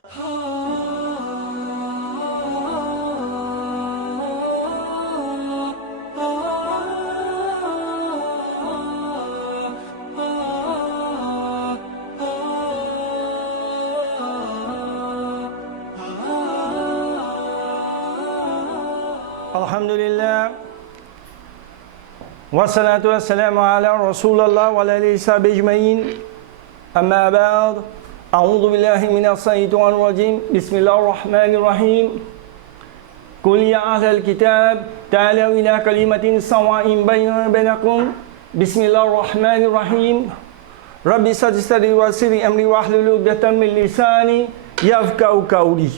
Alhamdulillah wassalatu wassalamu ala Rasulullah wa ala alihi sahbihi ajma'in amma ba'd a'udhu billahi minash shaitanir rajim bismillahir rahmanir rahim qul ya ahlal kitab ta'alu ila kalimatin sawa'in bainana wa bainakum bismillahir rahmanir rahim rabbi sadri wa yassir amri wahlul 'uqdatam min lisani yafqahu qawli.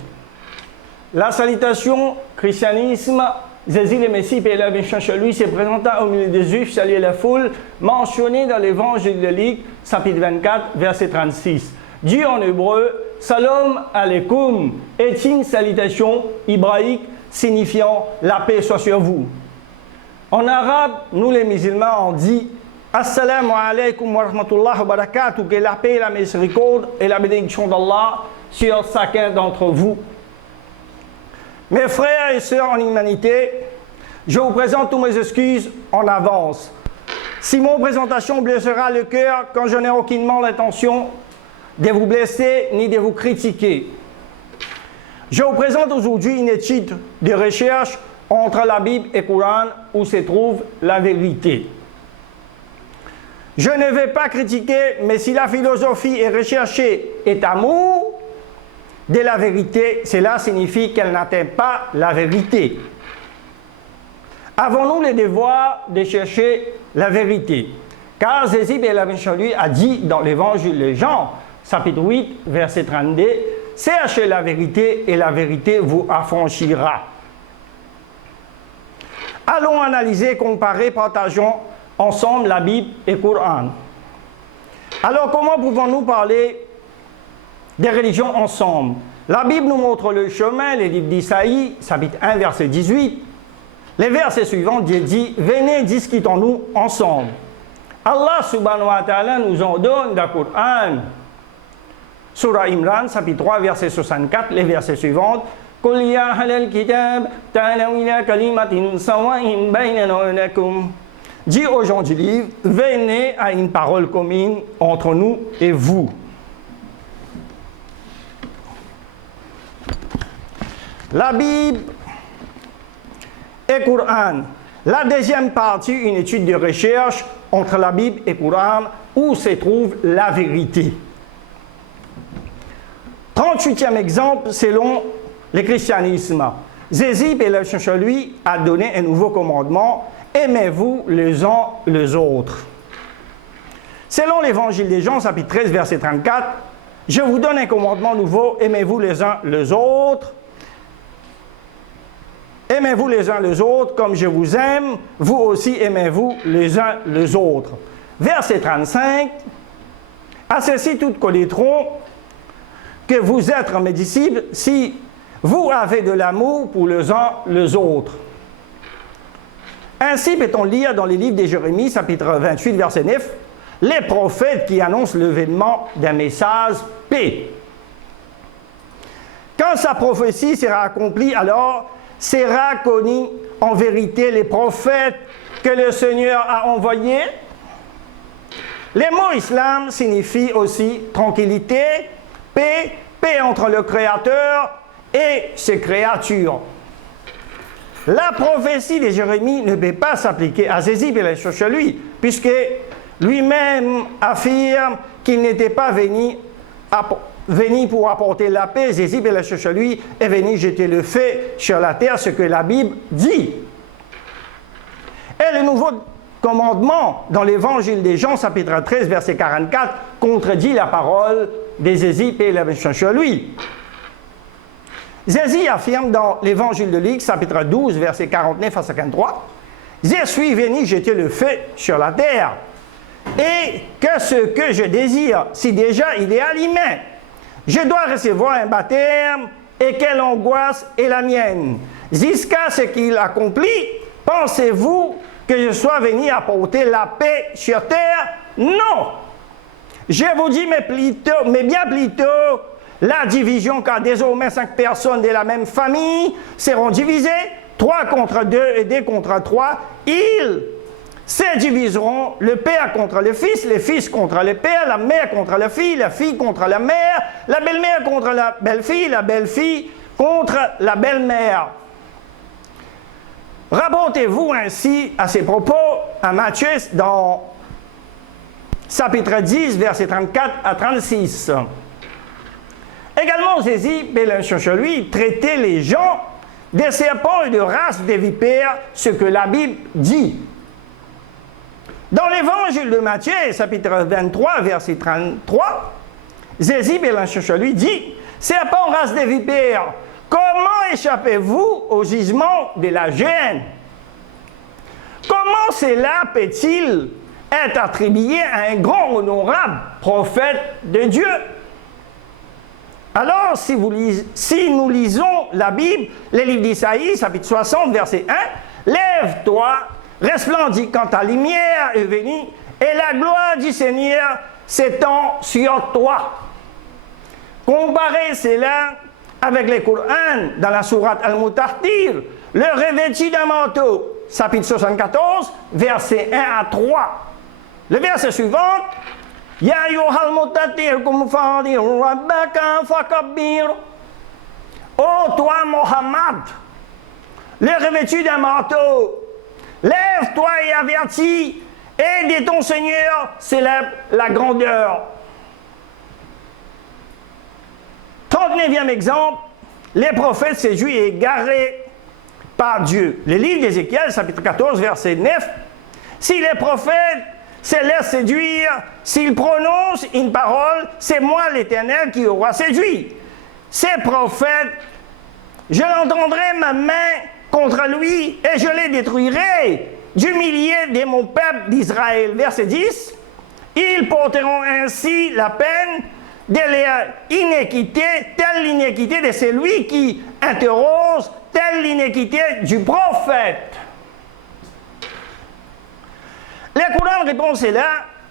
La salutation, christianisme, Jésus le Messie, paix et la vie chez lui, s'est présenté au milieu des Juifs, salué la foule, mentionné dans l'évangile de Luc, chapitre 24, verset 36. Dit en hébreu, Salam alaikum, est une salutation hébraïque signifiant la paix soit sur vous. En arabe, nous les musulmans, on dit Assalamu alaikum wa rahmatullahi wa barakatuh, que la paix, la miséricorde et la bénédiction d'Allah sur chacun d'entre vous. Mes frères et sœurs en humanité, je vous présente toutes mes excuses en avance. Si mon présentation blessera le cœur quand je n'ai aucunement l'intention de vous blesser ni de vous critiquer. Je vous présente aujourd'hui une étude de recherche entre la Bible et le Coran où se trouve la vérité. Je ne vais pas critiquer, mais si la philosophie est recherchée est amour de la vérité, cela signifie qu'elle n'atteint pas la vérité. Avons-nous le devoir de chercher la vérité? Car Jésus lui a dit dans l'évangile de Jean, chapitre 8, verset 32, « Cherchez la vérité et la vérité vous affranchira. » Allons analyser, comparer, partageons ensemble la Bible et le Coran. Alors comment pouvons-nous parler des religions ensemble? La Bible nous montre le chemin, les livres d'Isaïe, chapitre 1, verset 18. Les versets suivants, Dieu dit, venez, discutons-nous ensemble. Allah subhanahu wa ta'ala nous en donne dans le Coran. Surah Imran, chapitre 3, verset 64, les versets suivants. Qul ya ahlal kitab, ta'alu ila kalimatin sawa'in bainana wa bainakum. Dis aux gens du livre, venez à une parole commune entre nous et vous. La Bible et le Coran. La deuxième partie, une étude de recherche entre la Bible et le Coran, où se trouve la vérité. 38e exemple, selon le christianisme. Jésus, paix et chez lui, a donné un nouveau commandement, aimez-vous les uns les autres. Selon l'évangile de Jean, chapitre 13, verset 34, je vous donne un commandement nouveau, aimez-vous les uns les autres. Aimez-vous les uns les autres comme je vous aime, vous aussi aimez-vous les uns les autres. Verset 35, à ceci toutes connaîtront que vous êtes mes disciples si vous avez de l'amour pour les uns les autres. Ainsi peut-on lire dans les livres de Jérémie, chapitre 28, verset 9, les prophètes qui annoncent l'événement d'un message paix. Quand sa prophétie sera accomplie, alors sera connu en vérité les prophètes que le Seigneur a envoyés. Les mots islam signifient aussi tranquillité, paix, paix entre le Créateur et ses créatures. La prophétie de Jérémie ne peut pas s'appliquer à Jésus et chez lui, puisque lui-même affirme qu'il n'était pas venu pour apporter la paix. Jésus chez lui est venu jeter le feu sur la terre, ce que la Bible dit. Et le nouveau commandement dans l'évangile de Jean, chapitre 13, verset 44, contredit la parole de Jésus chez lui. Jésus affirme dans l'évangile de Luc, chapitre 12, verset 49 à 53, « Je suis venu jeter le feu sur la terre, et que ce que je désire, si déjà il est allumé, je dois recevoir un baptême, et quelle angoisse est la mienne. Jusqu'à ce qu'il accomplit, pensez-vous que je sois venu apporter la paix sur terre? Non! Je vous dis, mais bien plutôt, la division, car désormais 5 personnes de la même famille seront divisées, 3 contre 2 et 2 contre 3. Ils se diviseront, le père contre le fils contre le père, la mère contre la fille contre la mère, la belle-mère contre la belle-fille contre la belle-mère. Rapportez-vous ainsi à ces propos à Matthieu dans chapitre 10, versets 34 à 36. Également, Jésus, Pélenchon chez lui, traitait les gens des serpents et de races des vipères, ce que la Bible dit. Dans l'évangile de Matthieu, chapitre 23, verset 33, Jésus, Pélenchon chez lui, dit « Serpents, race des vipères, comment échappez-vous au gisement de la gêne? Comment cela peut-il être attribué à un grand honorable prophète de Dieu? » Alors, si nous lisons la Bible, le livre d'Isaïe, chapitre 60, verset 1, « Lève-toi, resplendis quand ta lumière est venue, et la gloire du Seigneur s'étend sur toi. » Comparez cela avec les Coran dans la sourate Al-Mutartir, le revêtu d'un manteau, chapitre 74, versets 1 à 3. Le verset suivant, Ya ayyuhal muttatir kum fadir rabbaka fakabbir. Ô toi, Mohammed, le revêtu d'un manteau, lève-toi et avertis, et de ton Seigneur célèbre la grandeur. 39e exemple, les prophètes séduits et égarés par Dieu. Le livre d'Ézéchiel, chapitre 14, verset 9. Si les prophètes se laissent séduire, s'ils prononcent une parole, c'est moi l'Éternel qui aura séduit. Ces prophètes, je l'entendrai ma main contre lui et je les détruirai du milieu de mon peuple d'Israël. Verset 10. Ils porteront ainsi la peine de leur iniquité, telle l'iniquité de celui qui interrose, telle l'iniquité du prophète. Le Coran répond cela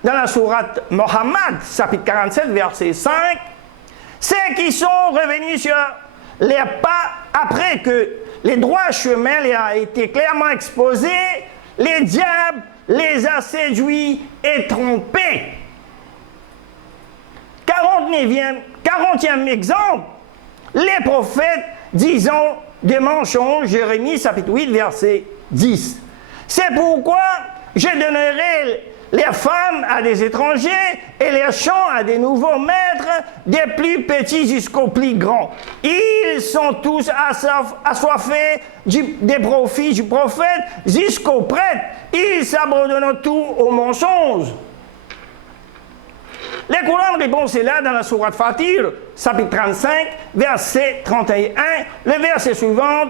dans la sourate Mohammed, chapitre 47, verset 5. Ceux qui sont revenus sur les pas après que les droits chemins leur a été clairement exposés, les diables les a séduits et trompés. 40e exemple, les prophètes disant des mensonges, Jérémie chapitre 8, verset 10. C'est pourquoi je donnerai les femmes à des étrangers et les champs à des nouveaux maîtres, des plus petits jusqu'aux plus grands. Ils sont tous assoiffés des profits du prophète jusqu'aux prêtres. Ils s'abandonnent tout au mensonge. Le Coran répond cela dans la sourate Fatir, chapitre 35, verset 31. Le verset suivant.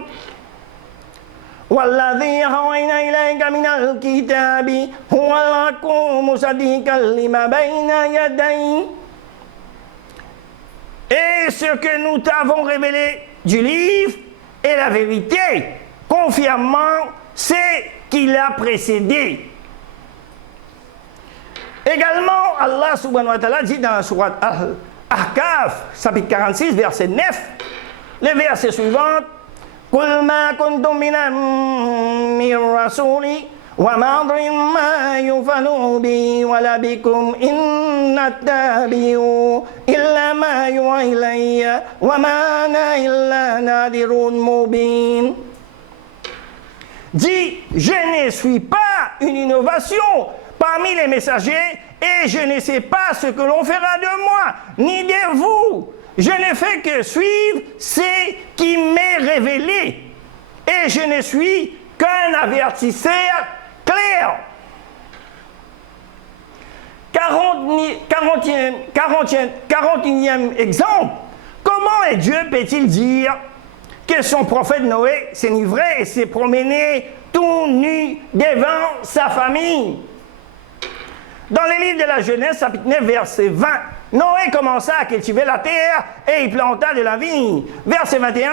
وَالَّذِي أَوْحَيْنَا إِلَيْكَ مِنَ الْكِتَابِ هُوَ الْحَقُّ مُصَدِّقًا لِمَا بَيْنَ يَدَيْهِ. Et ce que nous t'avons révélé du livre est la vérité, confirmant ce qui l'a précédé. Également, Allah subhanahu wa ta'ala dit dans la sourate Al-Ahqaf, chapitre 46, verset 9, le verset suivant, قُلْ مَا كُنْتُمْ مِنَ الرَّسُولِ وَمَا أَدْرِي مَا يُفْعَلُ بِي وَلَا بِكُمْ إِنْ أَتَّبِعُ إِلَّا مَا يُوحَى إِلَيَّ وَمَا أَنَا إِلَّا نَذِيرٌ مُبِينٌ. Dit, je ne suis pas une innovation parmi les messagers, et je ne sais pas ce que l'on fera de moi, ni de vous. Je ne fais que suivre ce qui m'est révélé, et je ne suis qu'un avertisseur clair. 41e exemple. Comment Dieu peut-il dire que son prophète Noé s'enivrait et s'est promené tout nu devant sa famille? Dans le livre de la Genèse, chapitre 9, verset 20, Noé commença à cultiver la terre et il planta de la vigne. Verset 21,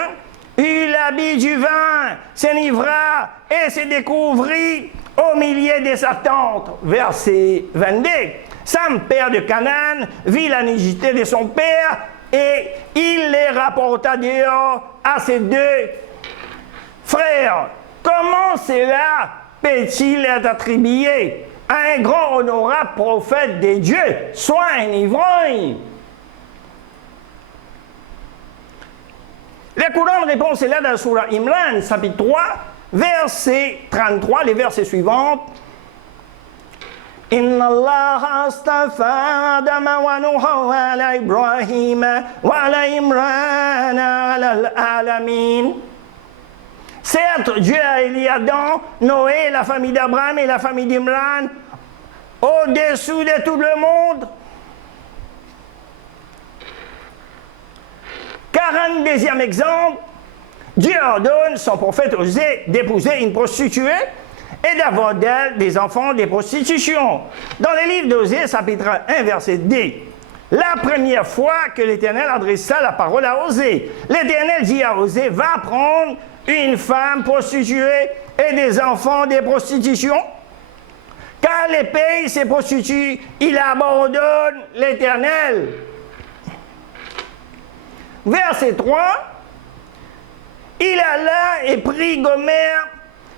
il habit du vin, s'enivra et se découvrit au milieu de sa tente. Verset 22, Sam, père de Canaan, vit la nudité de son père et il les rapporta dehors à ses deux frères. Comment cela peut-il être attribué à un grand honorable prophète de Dieu, soit un ivrogne? Le Coran répond cela dans la Surah Imran, chapitre 3, verset 33, les versets suivants. Inna Allah astafa Adama wa Nuha ala Ibrahim wa ala Imran ala alamin. Certes, Dieu a élu Adam, Noé, la famille d'Abraham et la famille d'Imran au-dessous de tout le monde. 42e exemple, Dieu ordonne son prophète Osée d'épouser une prostituée et d'avoir d'elle des enfants de prostitution. Dans le livre d'Osée, chapitre 1, verset 2, la première fois que l'Éternel adressa la parole à Osée, l'Éternel dit à Osée, va prendre une femme prostituée et des enfants de prostitution, car les pays se prostituent, il abandonne l'Éternel. Verset 3, il alla et prit Gomère,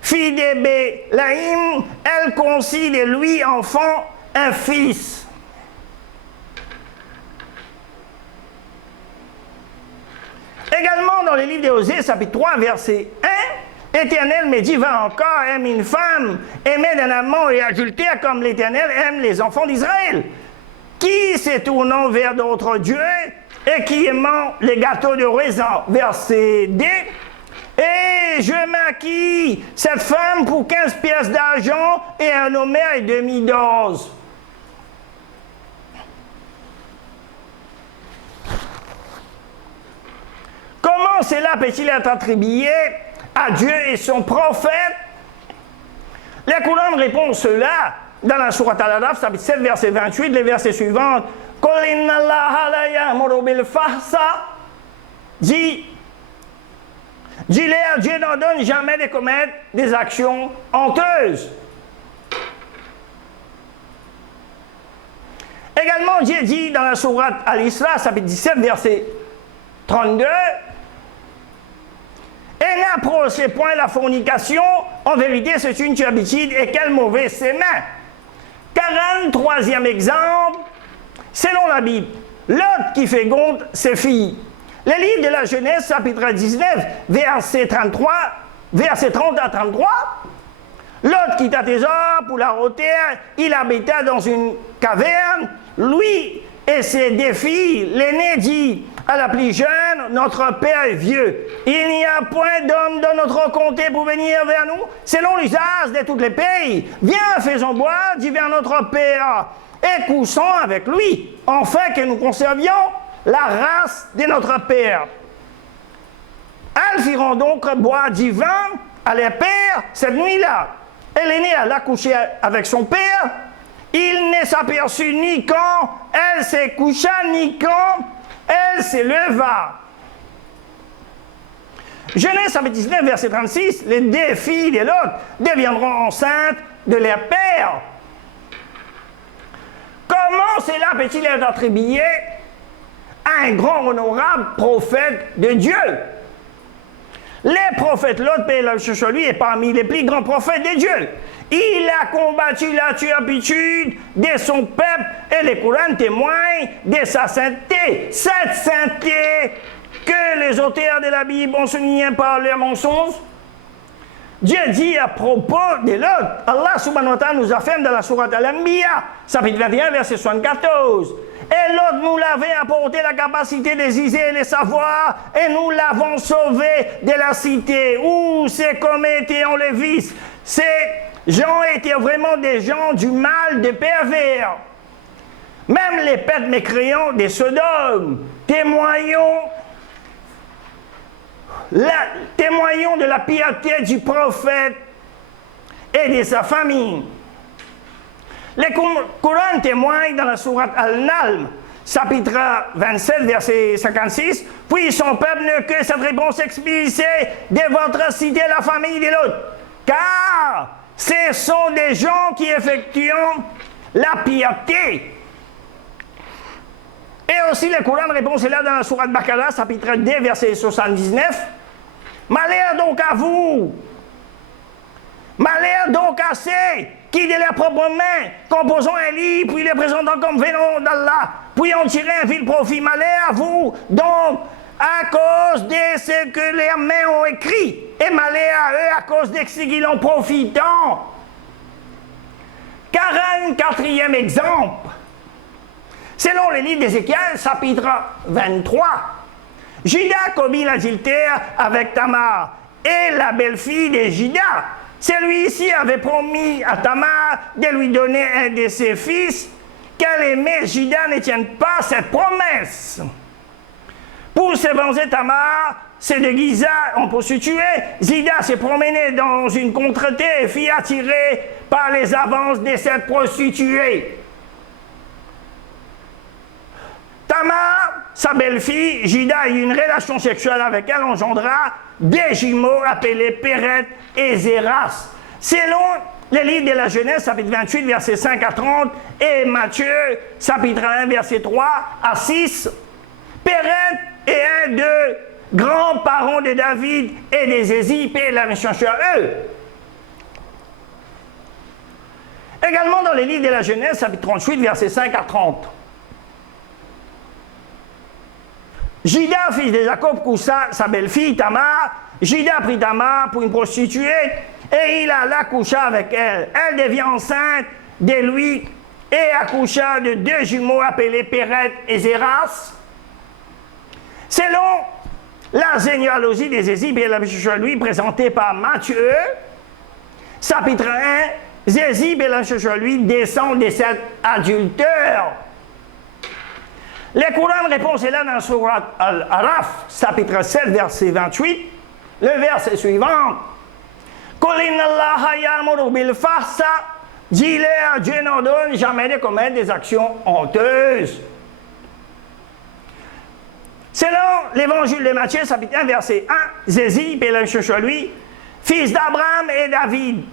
fille d'Ébé-Laïm, elle conçut de lui enfant un fils. Également dans le livre d'Osée, chapitre 3, verset 1, l'Éternel me dit, va encore, aime une femme, aimée d'un amant et adultère comme l'Éternel aime les enfants d'Israël, qui se tournant vers d'autres dieux et qui aimant les gâteaux de raisin. Verset 2, et je m'acquis cette femme pour 15 pièces d'argent et un homère et demi d'or. Comment cela peut-il être attribué à Dieu et son prophète? Le Coran répond cela dans la Sourate Al-Araf, chapitre 7, verset 28, les versets suivants. Dis-leur, Dieu n'ordonne jamais de commettre des actions honteuses. Également, Dieu dit dans la Sourate Al-Isra, chapitre 17, verset 32, et n'approchez point la fornication, en vérité c'est une turbitude et quel mauvais sémin. 43e exemple, selon la Bible, Lot qui fait honte ses filles. Le livre de la Genèse, chapitre 19, verset 33, verset 30 à 33, Lot quitta Thésor pour la haute terre, il habita dans une caverne, lui et ses deux filles. L'aîné dit à la plus jeune, notre père est vieux, il n'y a point d'homme dans notre comté pour venir vers nous, selon l'usage de tous les pays. Viens, faisons boire, dit vers notre père, et couchons avec lui, afin que nous conservions la race de notre père. Elles firont donc boire du vin à leur père cette nuit-là. Et l'aîné alla coucher avec son père. Il ne s'aperçut ni quand elle se coucha, ni quand elle se leva. Genèse chapitre 19, verset 36, les deux filles de Lot deviendront enceintes de leur père. Comment cela peut-il être attribué à un grand honorable prophète de Dieu? Le prophète Lot, paix sur lui, est parmi les plus grands prophètes de Dieu. Il a combattu la turpitude de son peuple et le Coran témoigne de sa sainteté. Cette sainteté que les auteurs de la Bible ont soulignée par leurs mensonges. Dieu dit à propos de Lot, Allah subhanahu wa ta'ala nous affirme dans la sourate Al-Anbiya, chapitre 21, verset 74. Et Lot nous l'avait apporté la capacité de juger et de savoir, et nous l'avons sauvé de la cité où ces commettés ont le vice. Ces gens étaient vraiment des gens du mal, des pervers. Même les pères mécréants des Sodome, témoignons de la piété du prophète et de sa famille. Le Coran témoigne dans la sourate Al-Nal, chapitre 27, verset 56, « Puis son peuple ne que cette réponse explicite de votre cité, la famille de l'autre, car ce sont des gens qui effectuent la piété. » Et aussi, le Coran répond, c'est là dans la sourate Baqara, chapitre 2, verset 79. Malheur donc à vous, malheur donc à ceux qui, de leurs propres mains, composant un livre, puis le présentant comme venant d'Allah, puis en tirer un vil profit. Malheur à vous, donc, à cause de ce que leurs mains ont écrit, et malheur à eux à cause de ce qu'ils en profitent. 44e exemple. Selon le livre d'Ézéchiel, chapitre 23, Judas commit l'adultère avec Tamar et la belle-fille de Judas. Celui-ci avait promis à Tamar de lui donner un de ses fils qu'elle aimait. Judas ne tient pas cette promesse. Pour se venger, Tamar s'est déguisée en prostituée. Judas s'est promené dans une contreté et fut attiré par les avances de cette prostituée. Tamar, sa belle-fille, Judas a eu une relation sexuelle avec elle, engendra des jumeaux appelés Péret et Zéras. Selon le livre de la Genèse, chapitre 28, versets 5 à 30, et Matthieu, chapitre 1, versets 3 à 6, Péret est un des grands-parents de David et des Zézi, paix et la mission sur eux. Également dans le livre de la Genèse, chapitre 38, versets 5 à 30. Judas, fils de Jacob, coucha sa belle-fille Tamar. Judas prit Tamar pour une prostituée et il alla coucher avec elle. Elle devient enceinte de lui et accoucha de deux jumeaux appelés Péret et Zéras. Selon la généalogie des Zézi, et la mission lui présentée par Matthieu, chapitre 1, Zézi et la mission lui descend de cet adultère. Le Coran répond cela dans la sourate Al-Araf, chapitre 7, verset 28. Le verset suivant. Dis-leur, Dieu n'ordonne jamais de commettre des actions honteuses. Selon l'évangile de Matthieu, chapitre 1, verset 1, Zézi, chez lui, fils d'Abraham et David.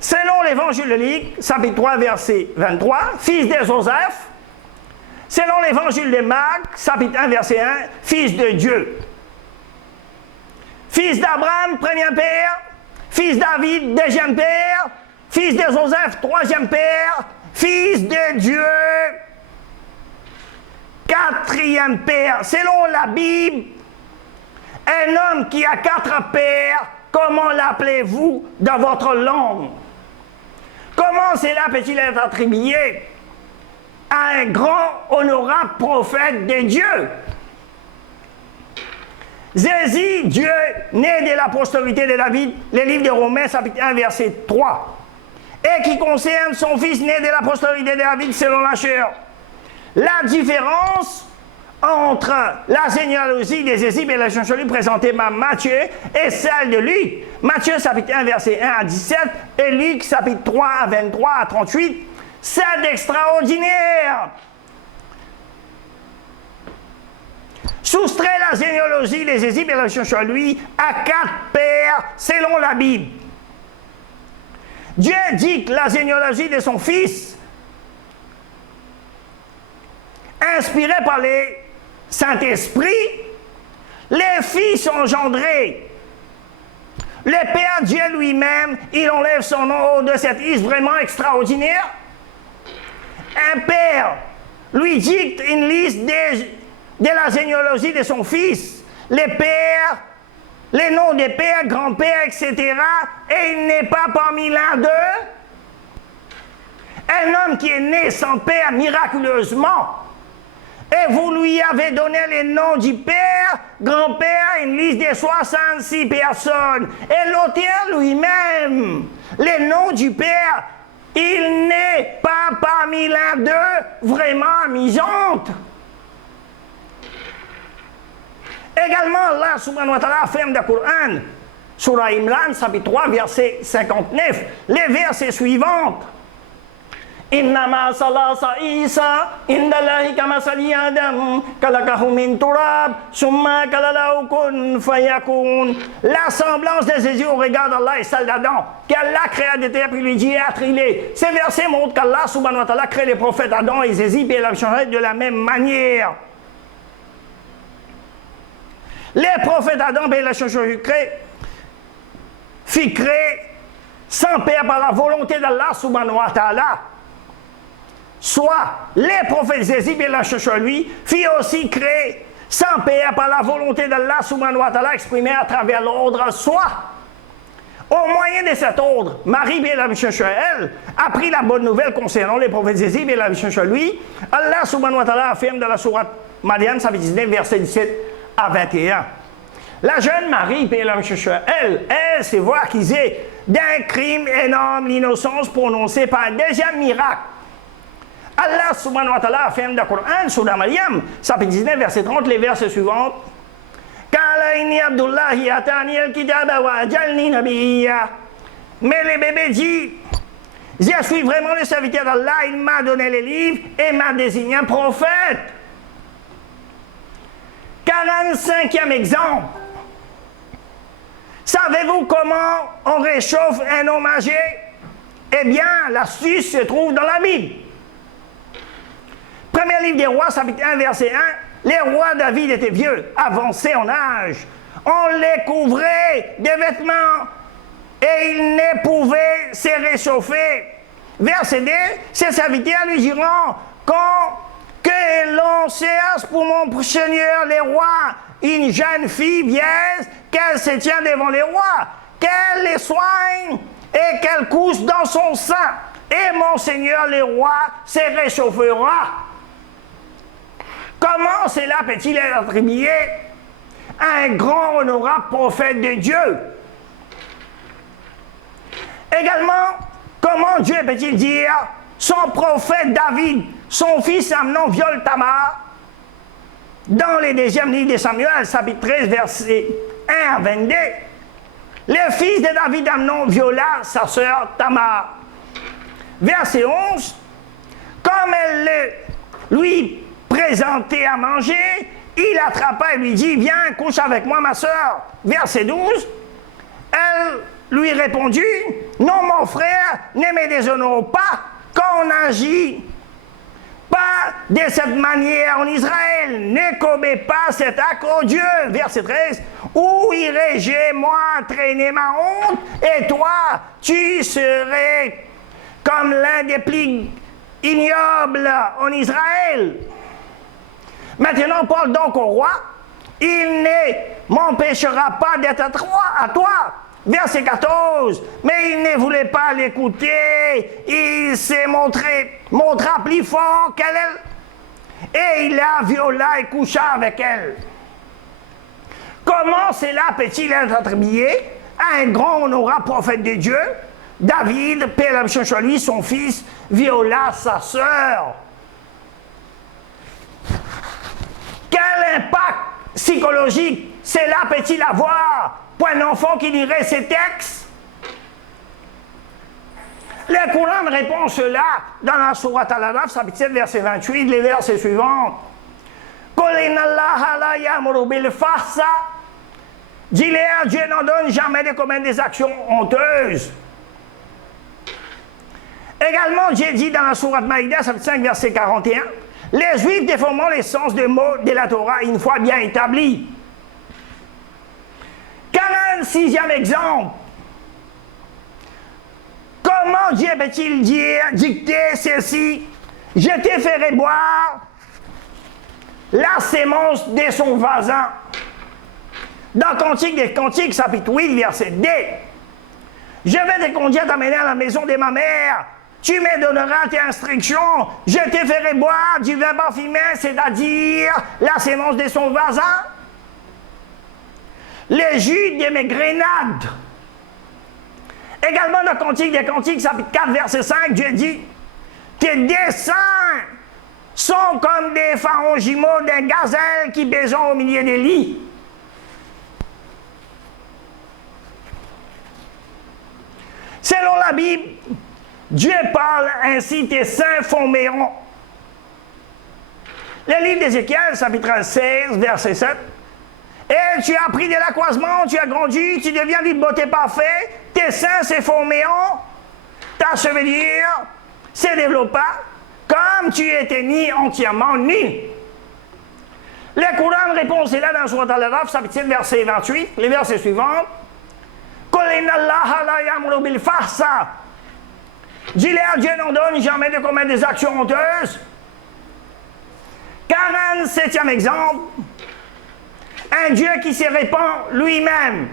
Selon l'évangile de Luc, chapitre 3, verset 23, fils de Joseph. Selon l'évangile de Marc, chapitre 1, verset 1, fils de Dieu. Fils d'Abraham, premier père. Fils David, deuxième père. Fils de Joseph, troisième père. Fils de Dieu, quatrième père. Selon la Bible, un homme qui a 4 pères, comment l'appelez-vous dans votre langue? Comment cela peut-il être attribué à un grand, honorable prophète de Dieu? Zézi, Dieu, né de la postérité de David, le livre de Romains, chapitre 1, verset 3, et qui concerne son fils né de la postérité de David selon la chair. La différence entre la généalogie de Zézi et la chansonnerie présentée par Matthieu et celle de Luc. Matthieu, chapitre 1, verset 1 à 17, et Luc, chapitre 3, à 23 à 38, c'est extraordinaire. Soustrait la généalogie des Zézi et la chansonnerie à 4 pères selon la Bible. Dieu dicte la généalogie de son fils, inspiré par le Saint-Esprit, les fils sont engendrés. Le Père Dieu lui-même, il enlève son nom de cette liste vraiment extraordinaire. Un père lui dicte une liste de la généalogie de son fils, les pères, les noms des pères, grands-pères, etc. Et il n'est pas parmi l'un d'eux. Un homme qui est né sans père miraculeusement. Et vous lui avez donné les noms du père, grand-père, une liste de 66 personnes. Et l'auteur lui-même, les noms du père, il n'est pas parmi l'un d'eux, vraiment amusante. Également, Allah subhanahu wa ta'ala affirme dans le Coran, Surah Imran, chapitre 3, verset 59, les versets suivants. إنما صلاة عيسى عند الله كمثل آدم خلقه من تراب ثم قال له كن فيكون. La semblance de Jésus au regard d'Allah est celle d'Adam, qu'Allah créa de terre puis lui dit être-il. Ces versets montrent qu'Allah subhanahu wa ta'ala crée les prophètes Adam et Jésus et la changé de la même manière. Les prophètes Adam et la changé fut créé sans père par la volonté d'Allah subhanahu wa ta'ala. Soit les prophètes Jésus et la changé lui fut aussi créé sans père par la volonté d'Allah subhanahu wa ta'ala exprimée à travers l'ordre soit. Au moyen de cet ordre, Marie et la elle a pris la bonne nouvelle concernant les prophètes Jésus et la lui. Allah subhanahu wa ta'ala affirme dans la sourate Maryam, chapitre 19, verset 17 à 21. La jeune Marie et la elle se voit accusée d'un crime énorme, l'innocence prononcée par un deuxième miracle. Allah subhanahu wa ta'ala affirme dans le Coran, sur la Maryam, chapitre 19, verset 30, les versets suivants. Mais le bébé dit, je suis vraiment le serviteur d'Allah, il m'a donné les livres et m'a désigné un prophète. 45e exemple. Savez-vous comment on réchauffe un homme âgé? Eh bien, l'astuce se trouve dans la Bible. Premier livre des rois, chapitre 1, verset 1. Les rois David étaient vieux, avancés en âge. On les couvrait de vêtements et ils ne pouvaient se réchauffer. Verset 2. Ses serviteurs lui diront que l'on cherche pour mon seigneur les rois une jeune fille vieille, qu'elle se tient devant les rois, qu'elle les soigne et qu'elle couche dans son sein. Et mon seigneur le roi se réchauffera. Comment cela peut-il être attribué à un grand honorable prophète de Dieu? Également, comment Dieu peut-il dire son prophète David, son fils Amnon viole Tamar? Dans les deuxième livre de Samuel, chapitre 13, verset 1 à 22, le fils de David Amnon viola sa sœur Tamar. Verset 11, comme elle lui présentait à manger, il l'attrapa et lui dit, viens, couche avec moi ma sœur. Verset 12, elle lui répondit, non mon frère, ne me déshonore pas quand on agit pas de cette manière en Israël, ne commets pas cet acte au Dieu. Verset 13, où irai-je moi traîner ma honte, et toi, tu serais comme l'un des plus ignobles en Israël. Maintenant, parle donc au roi, il ne m'empêchera pas d'être à toi. Verset 14, mais il ne voulait pas l'écouter, il s'est montra plus fort qu'elle, et il la viola et coucha avec elle. Comment cela peut-il être attribué à un grand honorable prophète de Dieu? David, père de lui, son fils, viola sa sœur. Quel impact psychologique cela peut-il avoir pour un enfant qui lirait ces textes? Le Coran répond cela dans la sourate Al-Araf, chapitre 7, verset 28, les versets suivants. Dis-leur, Dieu n'en donne jamais de commettre des actions honteuses. Également, Dieu dit dans la sourate Maïda, chapitre 5, verset 41, les Juifs déformant les sens des mots de la Torah une fois bien établis. 46e exemple. Comment Dieu peut-il dicter ceci? Je te ferai boire la sémence de son voisin. Dans Cantique des Cantiques, chapitre 8, verset 2. Je vais te conduire t'amener à la maison de ma mère. Tu me donneras tes instructions. Je te ferai boire du vin parfumé, c'est-à-dire la sémence de son voisin. Les jus de mes grenades. Également dans Cantique des Cantiques, chapitre 4, verset 5, Dieu dit, tes desseins sont comme des pharaons jumeaux d'un gazelle qui baisant au milieu des lits. Selon la Bible, Dieu parle ainsi, tes saints formeront. Le livre d'Ézéchiel, chapitre 16, verset 7. Et tu as pris de l'accroissement, tu as grandi, tu deviens d'une beauté parfaite, tes seins se formeront, ta chevelure se développa, comme tu étais ni entièrement nu. Le Coran répond cela dans Surat Al-Araf, chapitre 7, verset 28, les versets suivants. Dis-leur, Dieu n'ordonne jamais de commettre des actions honteuses. 47e exemple. Un Dieu qui se répand lui-même.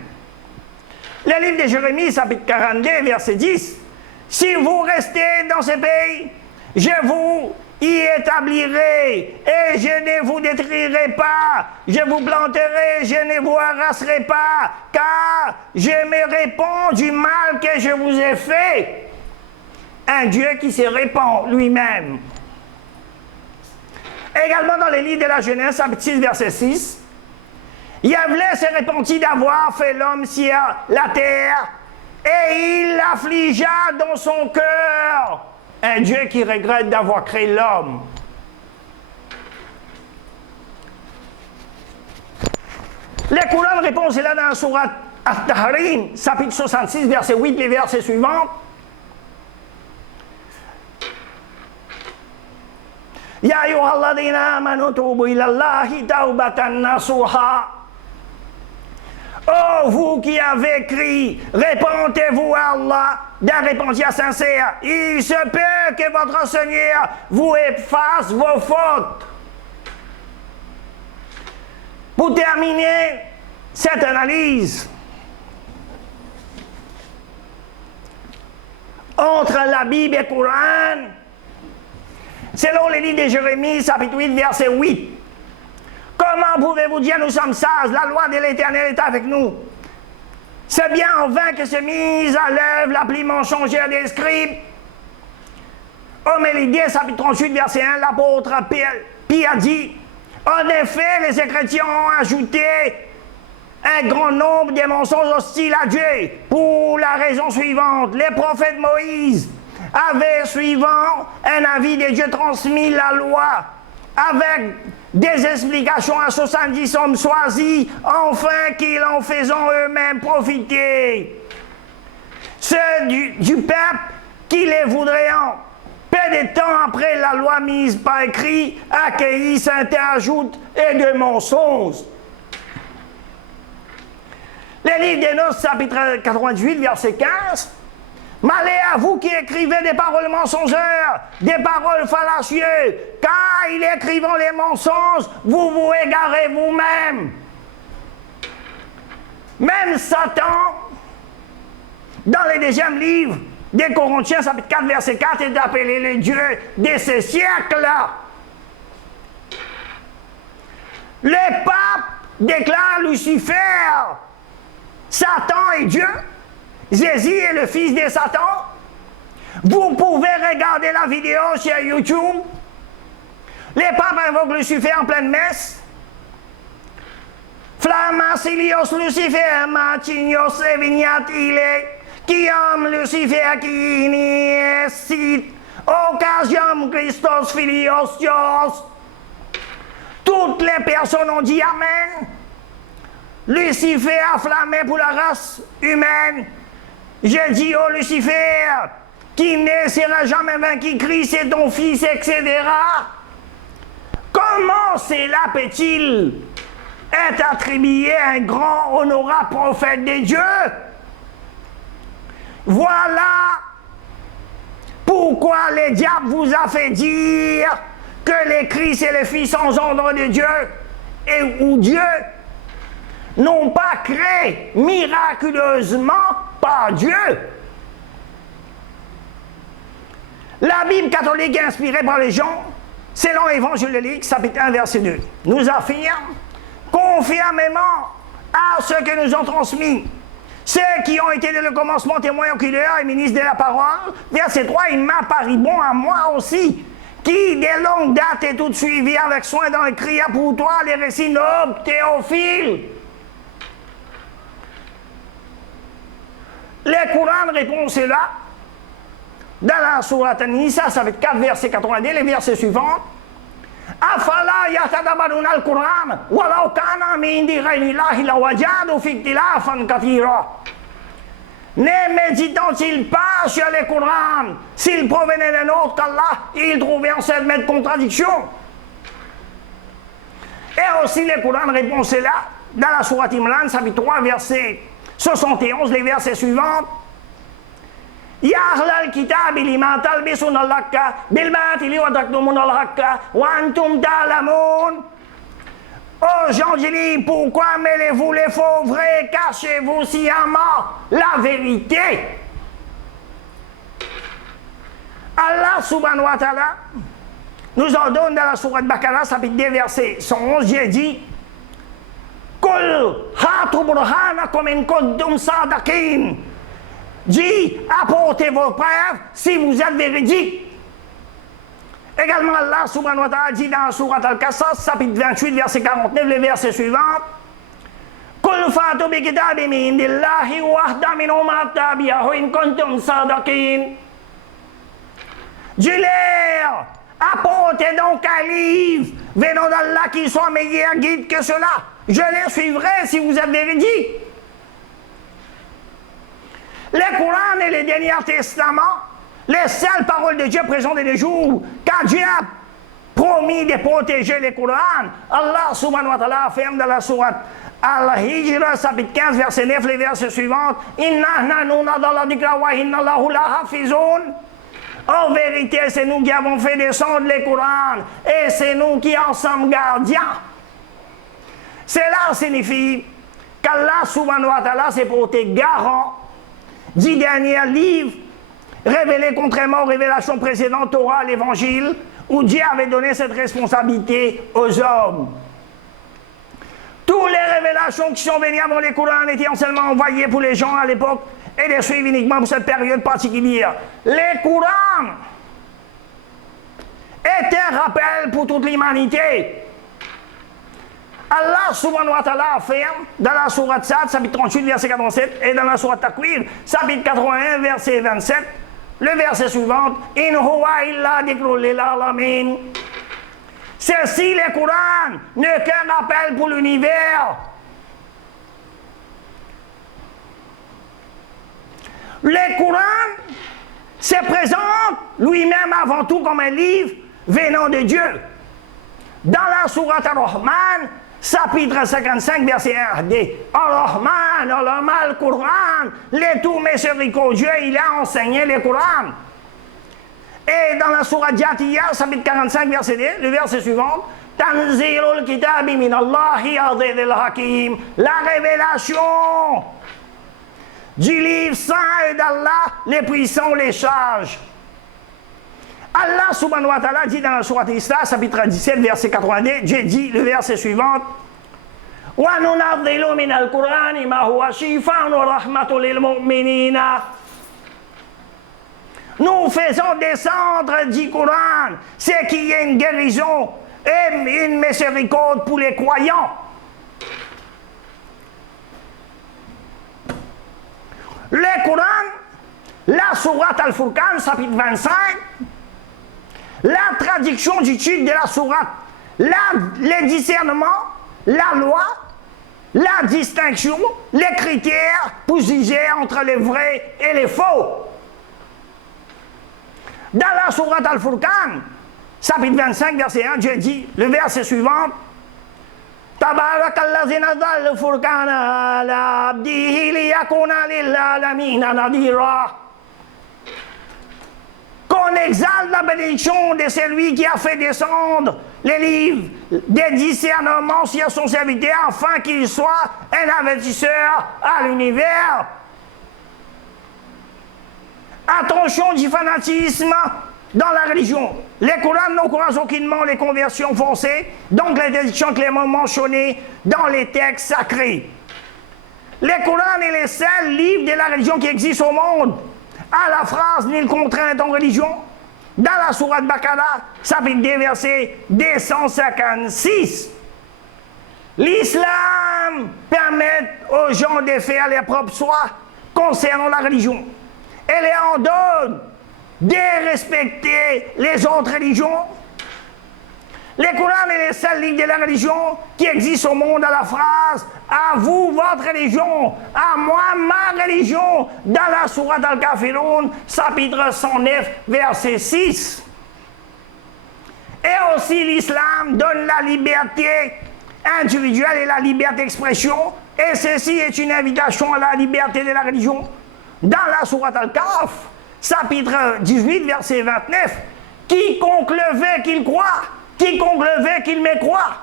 Le livre de Jérémie, chapitre 42, verset 10. Si vous restez dans ce pays, je vous y établirai, et je ne vous détruirai pas, je vous planterai, je ne vous arraserai pas, car je me réponds du mal que je vous ai fait. Un Dieu qui se répand lui-même. Également dans les livres de la Genèse, chapitre 6, verset 6, Yahvé se repentit d'avoir fait l'homme sur la terre, et il l'affligea dans son cœur. Un Dieu qui regrette d'avoir créé l'homme. Le Coran répond cela dans la sourate At-Tahrim, chapitre 66, verset 8, les versets suivants. Ya ayyuhalladhina amanu tubu ilallahi taubatan nasuha. Oh, vous qui avez crié, répentez-vous à Allah d'un repentir sincère. Il se peut que votre Seigneur vous efface vos fautes. Pour terminer cette analyse, entre la Bible et le Coran, selon les livres de Jérémie, chapitre 8, verset 8, comment pouvez-vous dire nous sommes sages, la loi de l'Éternel est avec nous? C'est bien en vain que s'est mise à l'œuvre l'appli mensongère des scribes. Homélie, chapitre 38, verset 1, l'apôtre Pierre dit, en effet, les chrétiens ont ajouté un grand nombre de mensonges hostiles à Dieu pour la raison suivante. Les prophètes Moïse avaient, suivant un avis de Dieu, transmis la loi avec des explications à 70 hommes choisis, enfin qu'ils en faisant eux-mêmes profiter. Ceux du peuple qui les voudraient en peu de temps après la loi mise par écrit, accueillissent un ajout et de mensonges. Le livre des Noces, chapitre 98, verset 15. Malheur à vous qui écrivez des paroles mensongères, des paroles fallacieuses, car il écrivant les mensonges, vous vous égarez vous-même. Même Satan, dans le deuxième livre des Corinthiens, chapitre 4, verset 4, est appelé le Dieu de ce siècle-là. Le pape déclare Lucifer, Satan est Dieu. Jésus est le fils de Satan. Vous pouvez regarder la vidéo sur YouTube. Les papes invoquent Lucifer en pleine messe. Flammacilios Lucifer, Matinios eviniat ile, quiam Lucifer qui niesit, occasion Christos filios Dios. Toutes les personnes ont dit Amen. Lucifer afflammé pour la race humaine. Je dis au Lucifer, qui ne sera jamais vaincu, Christ est ton fils, etc. Comment cela peut-il être attribué à un grand, honorable prophète de Dieu? Voilà pourquoi le diable vous a fait dire que le Christ est le Fils engendre de Dieu, et où Dieu n'ont pas créé miraculeusement par Dieu. La Bible catholique est inspirée par les gens, selon l'Évangile de Luc, chapitre 1, verset 2, nous affirme conformément à ce que nous ont transmis ceux qui ont été dès le commencement témoins oculaires et ministres de la parole. Verset 3, il m'a paru bon à moi aussi, qui de longue date est tout suivi avec soin dans l'écrit pour toi les récits nobles, Théophile. Le Coran répond cela dans la sourate An-Nisa, ça fait 4 versets 82, les versets suivants. Afala yatadabbaruna al-Qur'an walau kana min indi ghayrillahi lawajadu fi ikhtilafan kathira. Ne méditant-ils pas sur les Qur'an, s'ils provenaient d'un autre qu'Allah, ils trouvaient en cette même contradiction. Et aussi les Qur'an répond cela dans la sourate Imran, chapitre 3, verset 71, les versets suivants. Ya ahlal kitabi lima talbisuna al-haqqa bil batili wa taktumuna al-haqqa wa antum ta'lamun. Oh gens du livre, pourquoi mêlez-vous les faux vrais, cachez-vous sciemment la vérité? Allah subhanahu wa ta'ala nous ordonne dans la sourate Baqara, chapitre 2, verset 111, j'ai dit Qul hatu burhanakum in kuntum sadiqin. Dis, apportez vos preuves si vous êtes véridiques. Également, Allah subhanahu wa ta'ala dit dans la sourate Al-Qasas, chapitre 28, verset 49, le verset suivant Qul fatu bi kitabi min indillahi wahda minhuma tabi'ahu in kuntum sadiqin. Dis-leur, apportez donc un livre venant d'Allah qui soit meilleur guide que cela. Je les suivrai si vous êtes véridiques. Les Coran et les derniers testaments, les seules paroles de Dieu présentes les jours, car Dieu a promis de protéger les Coran. Allah subhanahu wa ta'ala affirme dans la sourate Al-Hijra, chapitre 15, verset 9, les versets suivants Inna nahnu nazzalna dhikra wa inna lahu lahafizun. En vérité, c'est nous qui avons fait descendre les Coran et c'est nous qui en sommes gardiens. Cela signifie qu'Allah subhanahu wa ta'ala s'est porté garant 10 derniers livres révélés contrairement aux révélations précédentes, Torah, l'Évangile, où Dieu avait donné cette responsabilité aux hommes. Toutes les révélations qui sont venues avant les Coran étaient seulement envoyées pour les gens à l'époque et les suivre uniquement pour cette période particulière. Les Coran étaient un rappel pour toute l'humanité. Allah subhanahu wa ta'ala affirme dans la sourate Sad, chapitre 38, verset 87, et dans la sourate Takwir, chapitre 81, verset 27, le verset suivant In huwa illa dhikrun lil alamin. Ceci, les Coran, n'est qu'un rappel pour l'univers. Le Coran se présente lui-même avant tout comme un livre venant de Dieu. Dans la sourate Ar-Rahman, chapitre 55, verset 1, dit Ar-Rahman, Al-Quran, le tout miséricordieux, il a enseigné le Coran. Et dans la sourate Jatiyah, chapitre 45, verset 2, le verset suivant, Tanzilul kitabi min Allahi azizil hakim, la révélation du livre saint d'Allah, les puissants, les sages. Allah subhanahu wa ta'ala dit dans la sourate Isra, chapitre 17, verset 82, j'ai dit le verset suivant Wa nunazzilu min al-Qur'ani ma huwa shifa'un wa rahmatun lil mu'minina. Nous faisons descendre du Coran ce qui est une guérison et une miséricorde pour les croyants. Le Coran, la sourate Al-Furqan, chapitre 25, la traduction du titre de la sourate, les discernements, la loi, la distinction, les critères pour juger entre les vrais et les faux. Dans la sourate Al-Furqan, chapitre 25, verset 1, Dieu dit, le verset suivant, Tabarakalladzi nazzala al-Furqana ala abdihi liyakuna lil alamina nadira. Qu'on exalte la bénédiction de celui qui a fait descendre les livres des discernements sur son serviteur afin qu'il soit un avertisseur à l'univers. Attention du fanatisme dans la religion. Les Corans n'encouragent aucunement les conversions forcées, donc l'interdiction clairement mentionnée dans les textes sacrés. Les Corans est les seuls livres de la religion qui existent au monde. À la phrase nulle contrainte en religion, dans la sourate Baqara, chapitre 2, verset 256. L'islam permet aux gens de faire leur propre choix concernant la religion. Elle en donne de respecter les autres religions. Les Corans est le seul livre de la religion qui existe au monde à la phrase « À vous, votre religion, à moi, ma religion » dans la Sourate Al-Kafirun, chapitre 109, verset 6. Et aussi l'islam donne la liberté individuelle et la liberté d'expression, et ceci est une invitation à la liberté de la religion. Dans la Sourate Al-Kaf, chapitre 18, verset 29, « Quiconque le veut qu'il croit, quiconque le veut qu'il me croit. »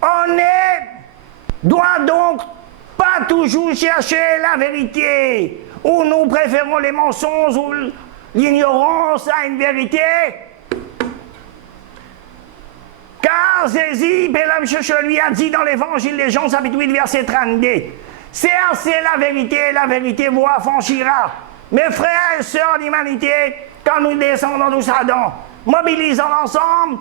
On ne doit donc pas toujours chercher la vérité, ou nous préférons les mensonges ou l'ignorance à une vérité. Car Jésus, paix et cherche lui a dit dans l'évangile de Jean, chapitre 8, verset 32, « Cherchez la vérité vous affranchira. » Mes frères et sœurs d'humanité, quand nous descendons tous Adam, mobilisons l'ensemble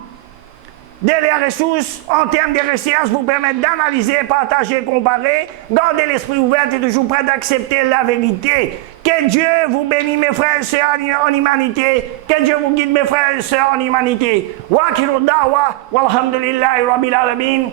de les ressources en termes de recherche vous permettent d'analyser, partager, comparer, garder l'esprit ouvert et toujours prêt d'accepter la vérité. Que Dieu vous bénisse, mes frères et sœurs en humanité. Que Dieu vous guide, mes frères et sœurs en humanité. Wa akiru da'wa, walhamdulillahi rabbil alamin.